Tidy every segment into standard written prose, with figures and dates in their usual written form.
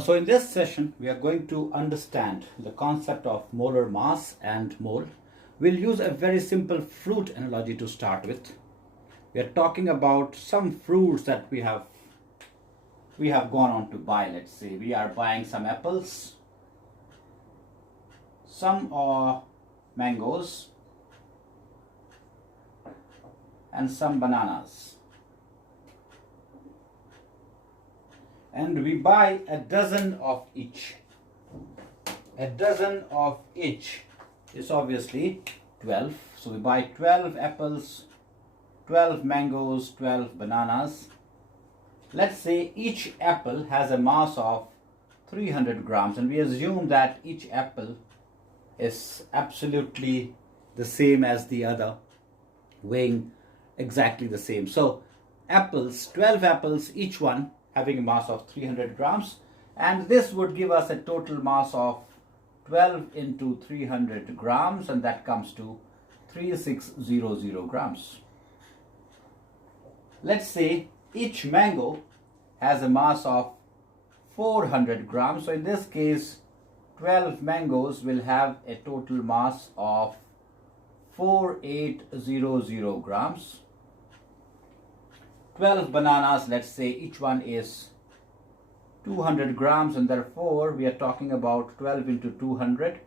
So in this session, we are going to understand the concept of molar mass and mole. We'll use a very simple fruit analogy to start with. We are talking about some fruits that we have gone on to buy. Let's say we are buying some apples, some mangoes, and some bananas. And we buy a dozen of each. A dozen of each is obviously 12. So we buy 12 apples, 12 mangoes, 12 bananas. Let's say each apple has a mass of 300 grams, and we assume that each apple is absolutely the same as the other, weighing exactly the same. So apples, 12 apples, each one having a mass of 300 grams, and this would give us a total mass of 12 into 300 grams, and that comes to 3600 grams. Let's say each mango has a mass of 400 grams, so in this case 12 mangoes will have a total mass of 4800 grams. 12 bananas, let's say each one is 200 grams, and therefore we are talking about 12 into 200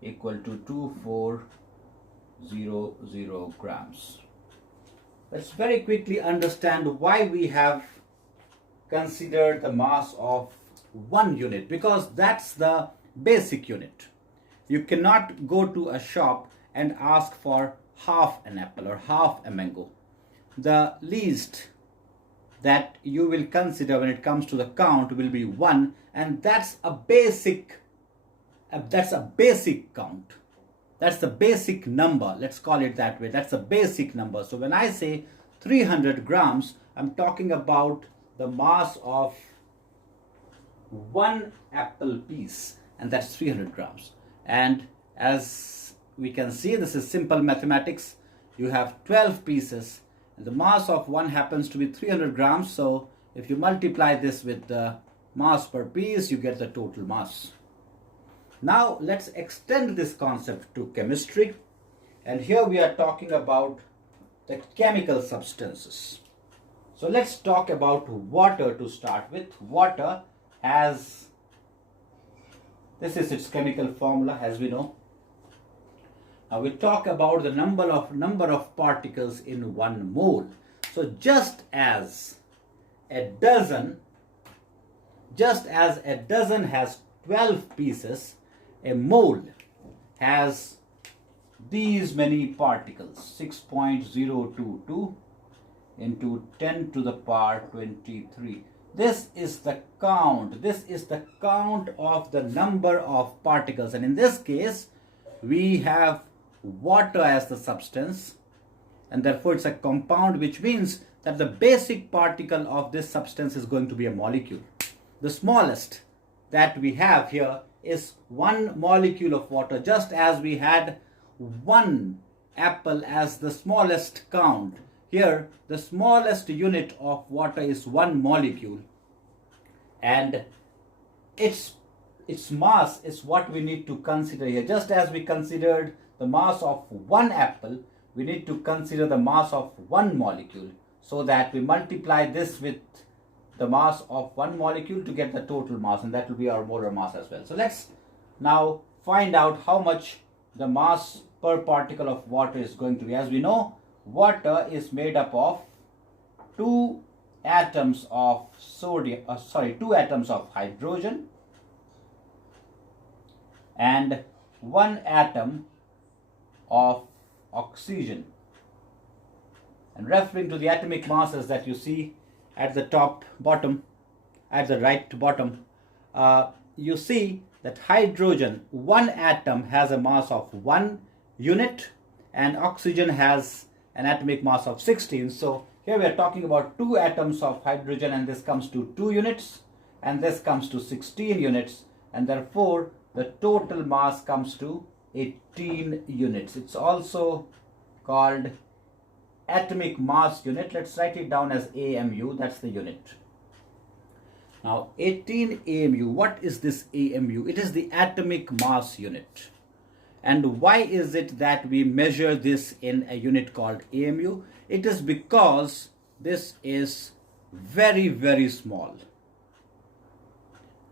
equal to 2400 grams. Let's very quickly understand why we have considered the mass of one unit, because that's the basic unit. You cannot go to a shop and ask for half an apple or half a mango. The least that you will consider when it comes to the count will be 1, and that's a basic count. That's the basic number. Let's call it that way. That's a basic number. So when I say 300 grams, I'm talking about the mass of one apple piece, and that's 300 grams. And as we can see, this is simple mathematics. You have 12 pieces, and the mass of one happens to be 300 grams. So if you multiply this with the mass per piece, you get the total mass. Now let's extend this concept to chemistry, and here we are talking about the chemical substances. So let's talk about water to start with. Water has, this is its chemical formula, as we know. Now we talk about the number of particles in 1 mole. So just as a dozen has 12 pieces, a mole has these many particles, 6.022 into 10 to the power 23. This is the count. This is the count of the number of particles, and in this case we have water as the substance, and therefore it's a compound, which means that the basic particle of this substance is going to be a molecule. The smallest that we have here is 1 molecule of water. Just as we had 1 apple as the smallest count, here the smallest unit of water is 1 molecule, and its mass is what we need to consider here. Just as we considered the mass of 1 apple, we need to consider the mass of 1 molecule, so that we multiply this with the mass of 1 molecule to get the total mass, and that will be our molar mass as well. So let's now find out how much the mass per particle of water is going to be. As we know, water is made up of 2 atoms of hydrogen and 1 atom of oxygen. And referring to the atomic masses that you see at the right bottom, you see that hydrogen, 1 atom has a mass of 1 unit, and oxygen has an atomic mass of 16. So here we are talking about 2 atoms of hydrogen, and this comes to 2 units, and this comes to 16 units, and therefore the total mass comes to 18 units. It's also called atomic mass unit. Let's write it down as AMU. That's the unit. Now 18 AMU, what is this AMU? It is the atomic mass unit. And why is it that we measure this in a unit called AMU? It is because this is very, very small.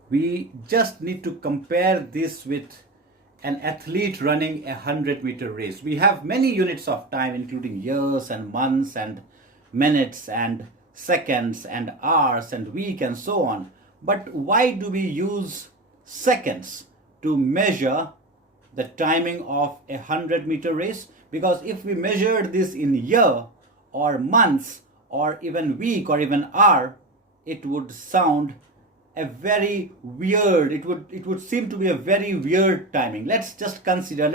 We just need to compare this with an athlete running a 100-meter race. We have many units of time, including years and months and minutes and seconds and hours and week and so on. But why do we use seconds to measure the timing of a 100-meter race? Because if we measured this in year or months or even week or even hour, it would sound a very weird, it would seem to be a very weird timing. Let's consider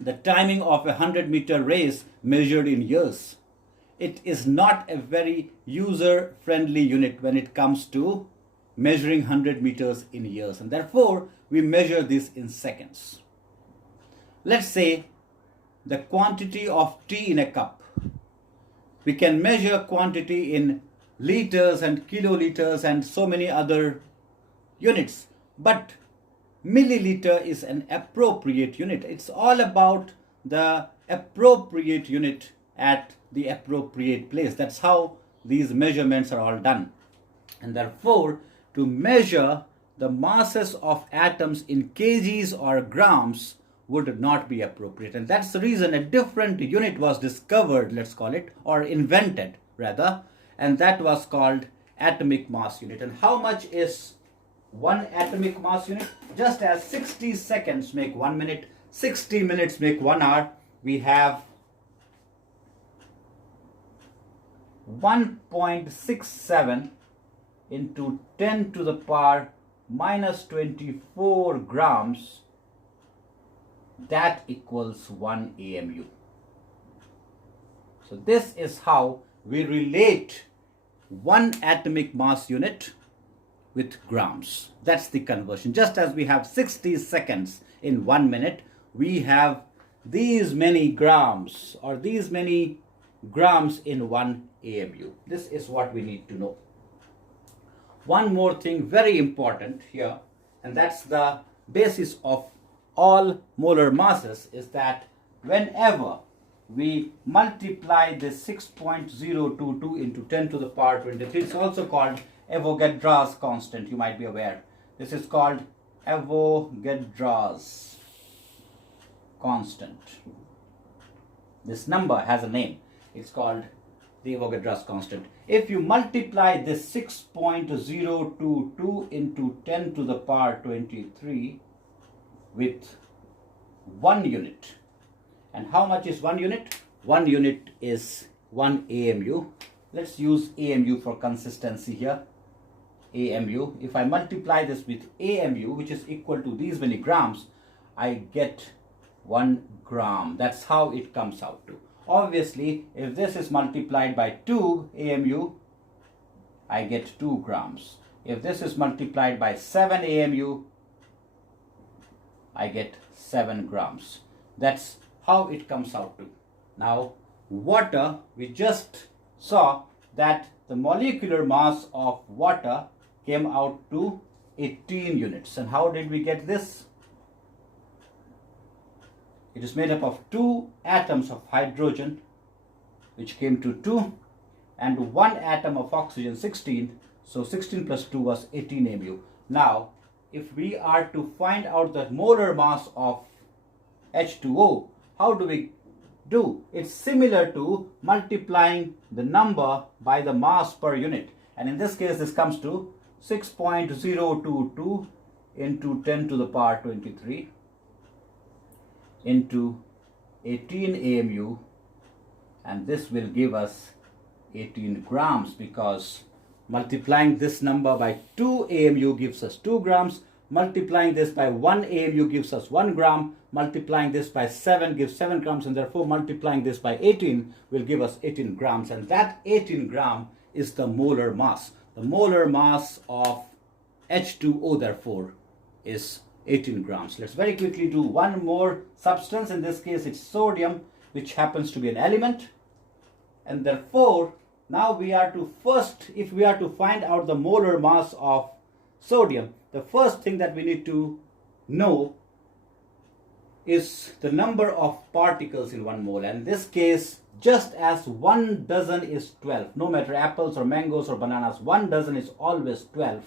the timing of a 100-meter race measured in years. It is not a very user-friendly unit when it comes to measuring 100 meters in years, and therefore we measure this in seconds. Let's say the quantity of tea in a cup. We can measure quantity in liters and kiloliters and so many other units, but milliliter is an appropriate unit. It's all about the appropriate unit at the appropriate place. That's how these measurements are all done. And therefore, to measure the masses of atoms in kgs or grams would not be appropriate. And that's the reason a different unit was discovered, let's call it, or invented rather, and that was called atomic mass unit. And how much is one atomic mass unit? Just as 60 seconds make 1 minute, 60 minutes make 1 hour, we have 1.67 into 10 to the power minus 24 grams. That equals 1 AMU. So this is how we relate one atomic mass unit with grams. That's the conversion. Just as we have 60 seconds in 1 minute, we have these many grams or these many grams in 1 AMU. This is what we need to know. One more thing very important here, and that's the basis of all molar masses, is that whenever we multiply this 6.022 into 10 to the power 23, it's also called Avogadro's constant, you might be aware. This is called Avogadro's constant. This number has a name. It's called the Avogadro's constant. If you multiply this 6.022 into 10 to the power 23 with 1 unit, and how much is 1 unit? 1 unit is 1 AMU. Let's use AMU for consistency here. AMU. If I multiply this with AMU, which is equal to these many grams, I get 1 gram. That's how it comes out to. Obviously, if this is multiplied by 2 AMU, I get 2 grams. If this is multiplied by 7 AMU, I get 7 grams. That's how it comes out to. Now, water, we just saw that the molecular mass of water came out to 18 units. And how did we get this? It is made up of 2 atoms of hydrogen, which came to 2, and 1 atom of oxygen, 16. So 16 plus 2 was 18 AMU. Now, if we are to find out the molar mass of H2O, how do we do? It's similar to multiplying the number by the mass per unit. And in this case, this comes to 6.022 into 10 to the power 23 into 18 AMU, and this will give us 18 grams, because multiplying this number by 2 AMU gives us 2 grams, multiplying this by 1 AMU gives us 1 gram, multiplying this by 7 gives 7 grams, and therefore multiplying this by 18 will give us 18 grams, and that 18 gram is the molar mass. The molar mass of H2O therefore is 18 grams. Let's very quickly do one more substance. In this case, it's sodium, which happens to be an element, and therefore now we are to first, if we are to find out the molar mass of sodium, the first thing that we need to know is the number of particles in 1 mole. And in this case, just as 1 dozen is 12, no matter apples or mangoes or bananas, 1 dozen is always 12.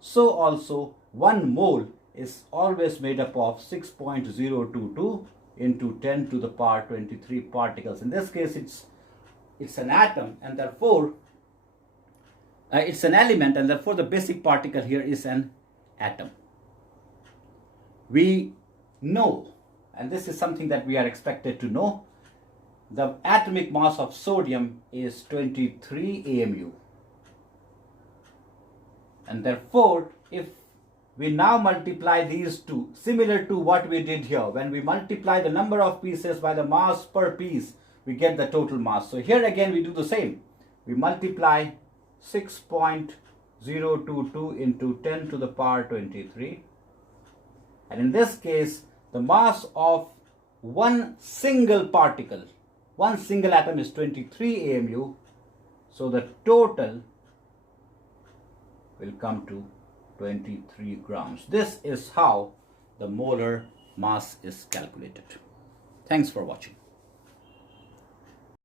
So also 1 mole is always made up of 6.022 into 10 to the power 23 particles. In this case, it's an atom, and therefore it's an element, and therefore the basic particle here is an atom. We know, and this is something that we are expected to know, the atomic mass of sodium is 23 AMU. And therefore, if we now multiply these two, similar to what we did here, when we multiply the number of pieces by the mass per piece, we get the total mass. So here again we do the same. We multiply 6.022 into 10 to the power 23. And in this case, the mass of one single particle, one single atom, is 23 AMU. So the total will come to 23 grams. This is how the molar mass is calculated. Thanks for watching.